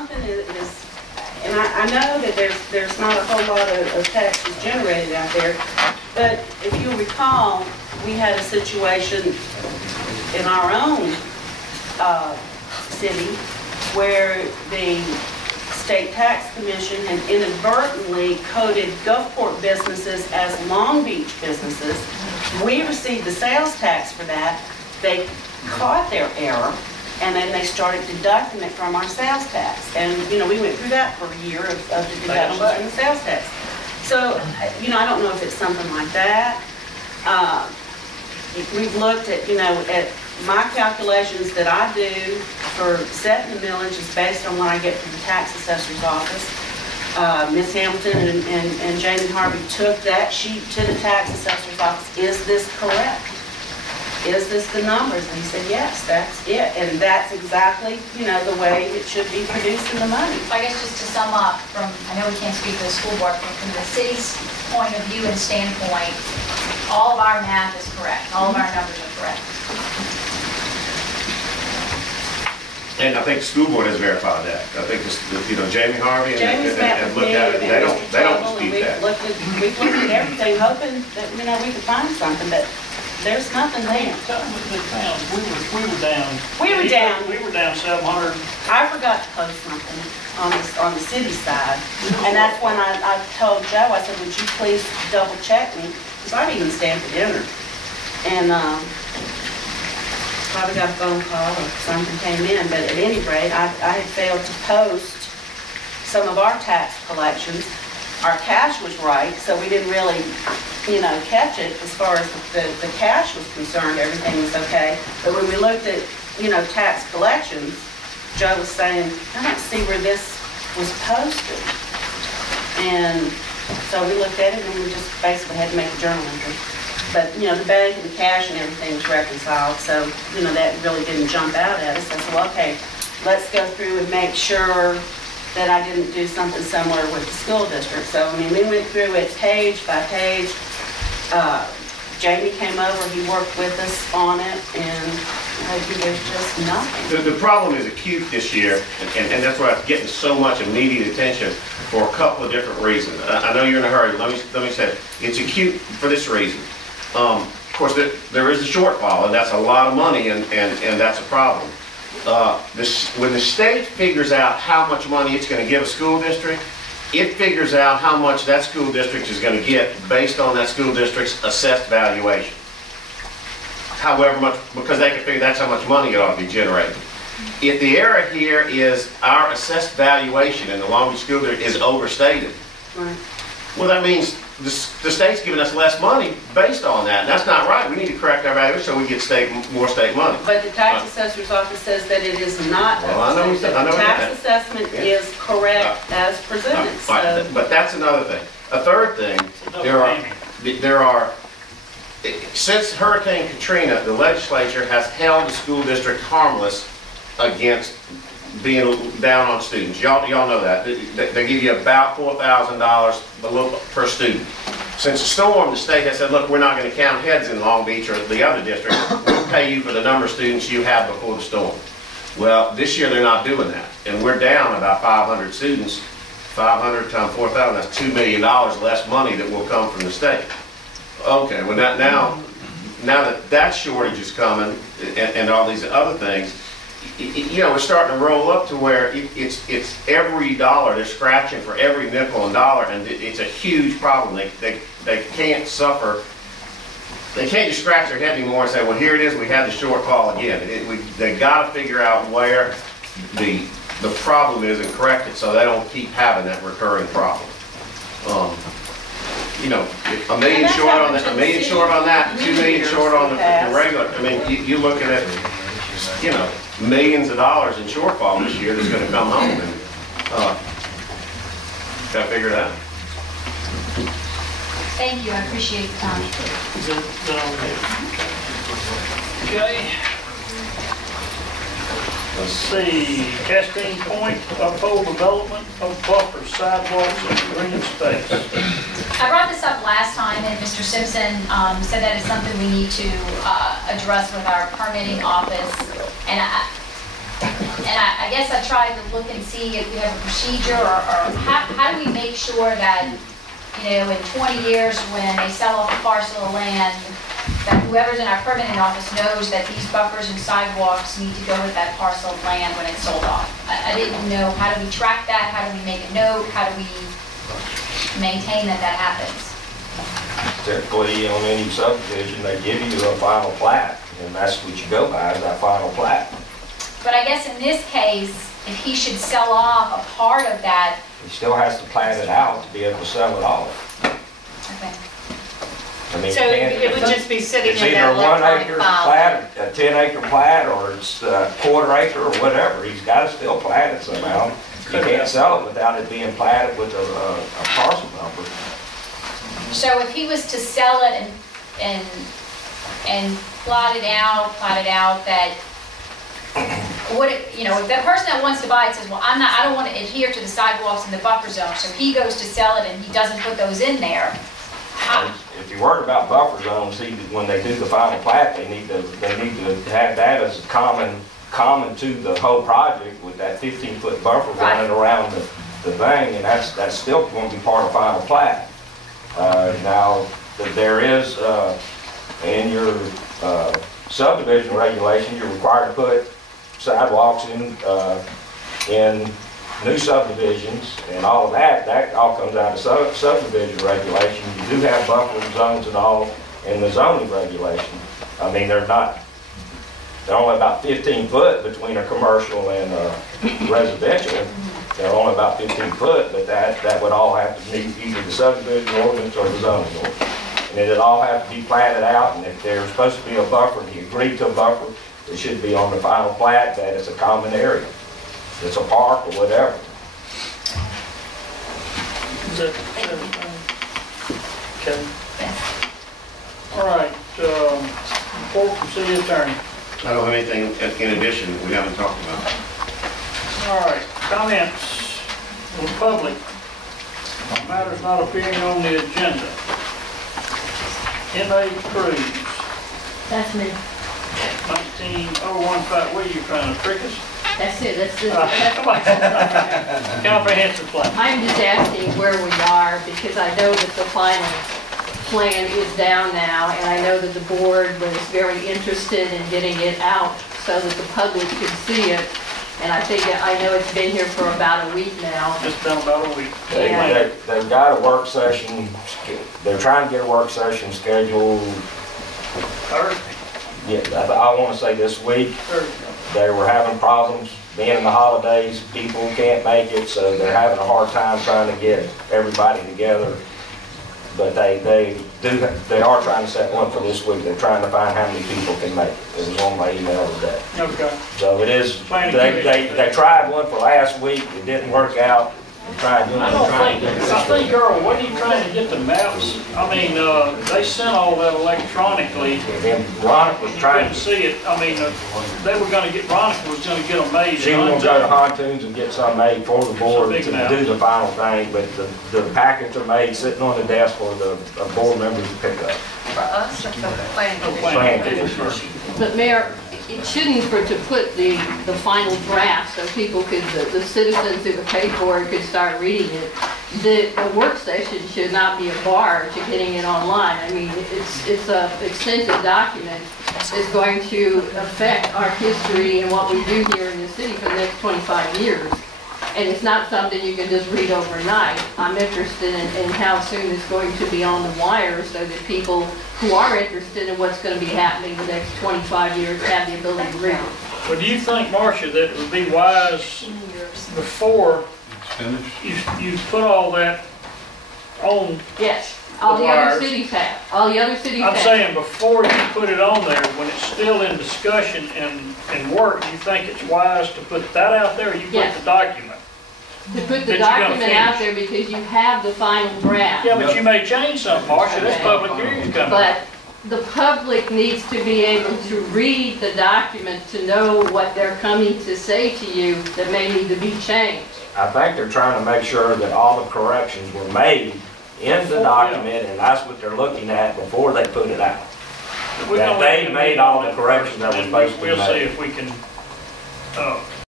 something is and I know that there's not a whole lot of taxes generated out there, but if you recall, we had a situation in our own city where the State Tax Commission had inadvertently coded Gulfport businesses as Long Beach businesses. We received the sales tax for that. They caught their error, and then they started deducting it from our sales tax. And, you know, we went through that for a year of the deductions from the sales tax. So, you know, I don't know if it's something like that. We've looked at, you know, at my calculations that I do for setting the millage is based on what I get from the tax assessor's office. Ms. Hamilton and Jamie Harvey took that sheet to the tax assessor's office. Is this correct? Is this the numbers? And he said, yes, that's it. And that's exactly, you know, the way it should be producing the money. I guess just to sum up, I know we can't speak for the school board, but from the city's point of view and standpoint, all of our math is correct. All of our numbers are correct. And I think the school board has verified that. I think you know, Jamie Harvey and looked at it. They don't dispute that. We've looked at everything, hoping that, you know, we could find something, but there's nothing there. We were down. We were down. We were down 700. I forgot to post something on the city side, and that's when I told Joe, I said, would you please double check me? Because I didn't even stand for dinner. And probably got a phone call or something came in, but at any rate, I had failed to post some of our tax collections. Our cash was right, so we didn't really, you know, catch it as far as the cash was concerned. Everything was okay. But when we looked at, you know, tax collections, Joe was saying, I don't see where this was posted. And so we looked at it and we just basically had to make a journal entry. But, you know, the bank and the cash and everything was reconciled, so, you know, that really didn't jump out at us. I said, well, okay, let's go through and make sure that I didn't do something similar with the school district. So, I mean, we went through it page by page. Jamie came over, he worked with us on it, and there's just nothing. The problem is acute this year, and that's why it's getting so much immediate attention for a couple of different reasons. I know you're in a hurry. Let me say, it's acute for this reason. Of course, there is a shortfall, and that's a lot of money, and that's a problem. When the state figures out how much money it's going to give a school district, it figures out how much that school district is going to get based on that school district's assessed valuation. However much, because they can figure that's how much money it ought to be generated. If the error here is our assessed valuation in the Long Beach School District is overstated, Right. well, that means the state's giving us less money based on that, and that's not right. We need to correct our valuation so we get more state money. But the tax assessor's office says that it is not. Well, I know the tax assessment is correct as presented. So. But that's another thing. A third thing, there are, since Hurricane Katrina, the legislature has held the school district harmless against being down on students. Y'all know that. They give you about $4,000 per student. Since the storm, the state has said, look, we're not going to count heads in Long Beach or the other district. We'll pay you for the number of students you had before the storm. Well, this year they're not doing that. And we're down about 500 students. 500 times 4,000, that's $2 million less money that will come from the state. Okay, well now that shortage is coming and all these other things, you know, it's starting to roll up to where it's every dollar. They're scratching for every nickel and dollar, and it's a huge problem. They can't suffer. They can't just scratch their head anymore and say, well, here it is, we had the shortfall again. They got to figure out where the problem is and correct it so they don't keep having that recurring problem. You know, $1 million short on that, $1 million short on that, $2 million short on the regular. I mean, you look at it, you know, millions of dollars in shortfall this year that's going to come home, and got to figure it out. Thank you. I appreciate the time. Okay. Let's see. Cascade Point, uphold development of buffer sidewalks and green space. I brought this up last time, and Mr. Simpson said that is something we need to address with our permitting office. And And I guess I tried to look and see if we have a procedure, or how do we make sure that, you know, in 20 years, when they sell off a parcel of land, that whoever's in our permitting office knows that these buffers and sidewalks need to go with that parcel of land when it's sold off. I didn't know, how do we track that? How do we make a note? How do we maintain that that happens? Typically, on any subdivision, they give you a final plat, and that's what you go by, is that final plat. But I guess in this case, if he should sell off a part of that, He still has to plat it out to be able to sell it off. okay. I mean, So you can't- it would just be sitting It's in either that a 1 electronic acre file. plat, a 10 acre plat, or it's a quarter acre or whatever. He's got to still plat it somehow. You can't sell it without it being platted with a parcel number. So if he was to sell it and plot it out that, would it, you know, if that person that wants to buy it says, well, I don't want to adhere to the sidewalks and the buffer zone, so he goes to sell it and he doesn't put those in there, how, If you're worried about buffer zones, when they do the final plat, they need to have that as common to the whole project with that 15-foot buffer Right. running around the thing, and that's still going to be part of final plat. Now, there is, in your subdivision regulation, you're required to put sidewalks in new subdivisions and all of that. That all comes out of subdivision regulation. You do have buffer zones and all in the zoning regulation. I mean, they're only about 15 foot between a commercial and a residential. They're only about 15 foot, but that would all have to meet either the subdivision ordinance or the zoning ordinance. And it'd all have to be platted out, and if there's supposed to be a buffer, and you agree to a buffer, it should be on the final plat that it's a common area. It's a park or whatever. Is that everything? Okay. All right, report from city attorney. I don't have anything in addition that we haven't talked about. All right, comments from the public. Matters not appearing on the agenda. M.A. Cruz, That's me. 19.015, what are you trying to trick us? That's it, that's Come on. Comprehensive plan. I'm just asking where we are, because I know that the final plan is down now, and I know that the board was very interested in getting it out so that the public could see it. And I know it's been here for about a week now. Just been about a week. They've got a work session, they're trying to get a work session scheduled, Thursday. yeah, I want to say this week. Thursday. They were having problems, being in the holidays, people can't make it, so they're having a hard time trying to get everybody together. But they are trying to set one for this week. They're trying to find how many people can make it. It was on my email today. Okay. So it is, they tried one for last week, it didn't work out. They tried one, I think, Earl, what are you trying to get the maps? I mean, they sent all that electronically. And then Veronica was You trying couldn't to, see it. I mean, they were gonna get, Veronica was gonna get them made. she was gonna go to Pontoons and get some made for the board Big to map. do the final thing, but the packets are made, sitting on the desk for the board members to pick up. For us, or for the planning No commission? Plan plan. But Mayor, it shouldn't to put the final draft so people could, the citizens who paid for it could start reading it. The work session should not be a bar to getting it online. I mean, it's a extensive document. It's going to affect our history and what we do here in the city for the next 25 years. And it's not something you can just read overnight. I'm interested in how soon it's going to be on the wire so that people who are interested in what's going to be happening the next 25 years have the ability to read it. But do you think, Marcia, that it would be wise before you put all that on? Yes, all the other wires. cities have. All the other cities I'm have. saying before you put it on there, when it's still in discussion and work, you think it's wise to put that out there, or you put Yes. the document? To put the that you're gonna document out finish. there because you have the final draft. Yeah, but you may change something, Marcia, this public hearing's coming. But the public needs to be able to read the document to know what they're coming to say to you that may need to be changed. I think they're trying to make sure that all the corrections were made in the document, and that's what they're looking at before they put it out. We're that gonna let they them made meet all on the that corrections first, that and were supposed to be We'll see made. if we can